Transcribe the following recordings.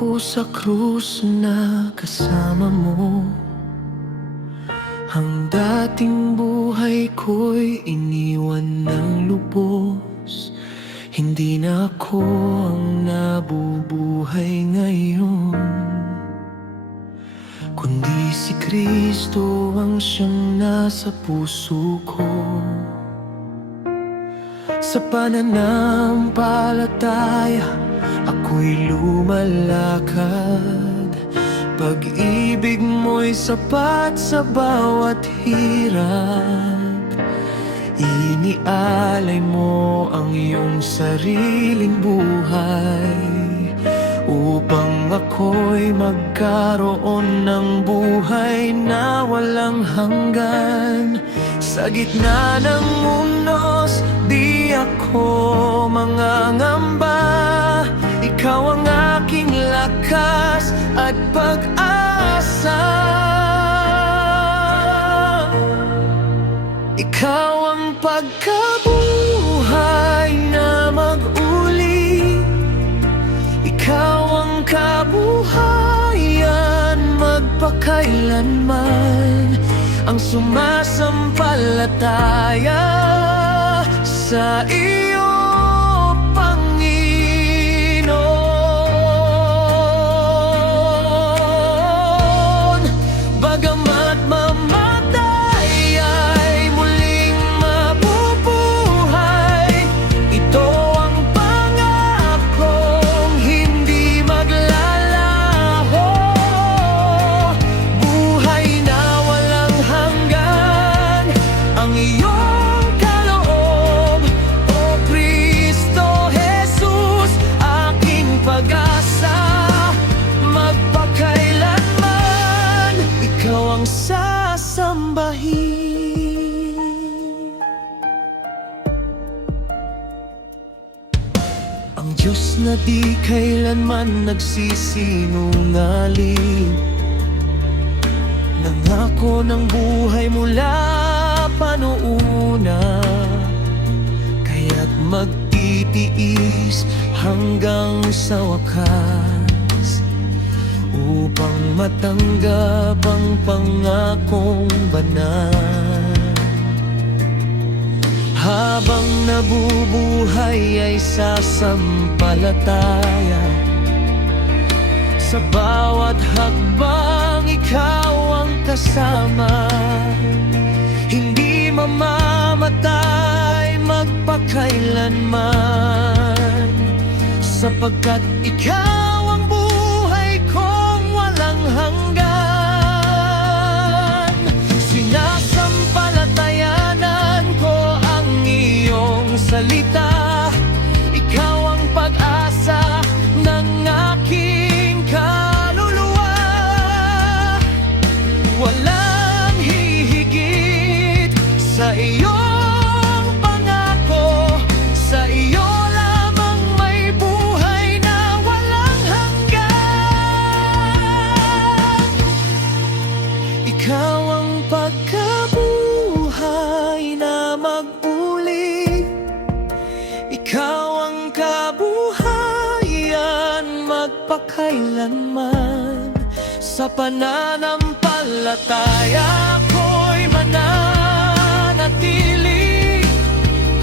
ako sa krus na kasama mo. Ang dating buhay ko'y iniwan ng lubos. Hindi na ako ang nabubuhay ngayon, kundi si Kristo ang siyang nasa puso ko. Sa pananampalataya ako'y lumalakad. Pag-ibig mo'y sapat sa bawat hirap. Inialay mo ang iyong sariling buhay upang ako'y magkaroon ng buhay na walang hanggan. Sa gitna ng unos, di ako mangangamba. Ikaw ang aking lakas at pag-asa. Ikaw ang pagkabuhay na mag-uli. Ikaw ang kabuhayan magpakailanman. Ang sumasampalataya sa iyo, Panginoon. Bagamat mamatay ay muling mabubuhay. Ito ang pangakong hindi maglalaho. Buhay na walang hanggan ang iyong kaloob, O Kristo Jesus, aking pag-asa. Magpakailanman ikaw ang sasambahin. Ang Diyos na di kailanman nagsisinungaling, nangako ng buhay mula panuuna. Kaya't magtitiis hanggang sa wakas upang matanggap ang pangakong banal. Habang nabubuhay ay sasampalataya. Sa bawat hakbang ikaw ang kasama. Hindi mamamatay magpakailanman, sapagkat ikaw ang buhay kong walang hanggan. Sinasampalatayanan ko ang iyong salita. Ikaw ang pag-asa ng aking kaluluwa. Walang hihigit sa iyong pangako. Sa iyo lamang may buhay na walang hanggan. Ikaw ang pagkabuhay na mag-uli. Ikaw ang kabuhayan magpakailanman. Sa pananampalataya ako'y mananatili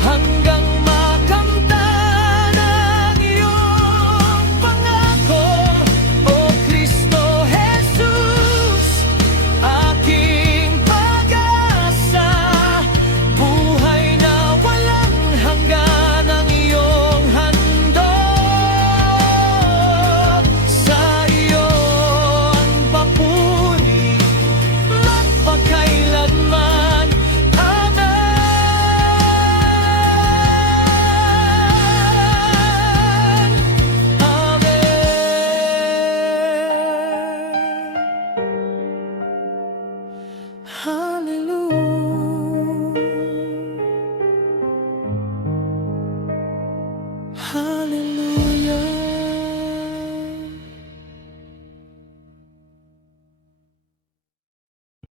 hanggang makamtan ang iyong pangako, O Kristo Jesus, aking pag-asa. Buhay na walang hanggan ang iyong handog. Sa iyo ang papuri magpakailanman. Amen. Amen.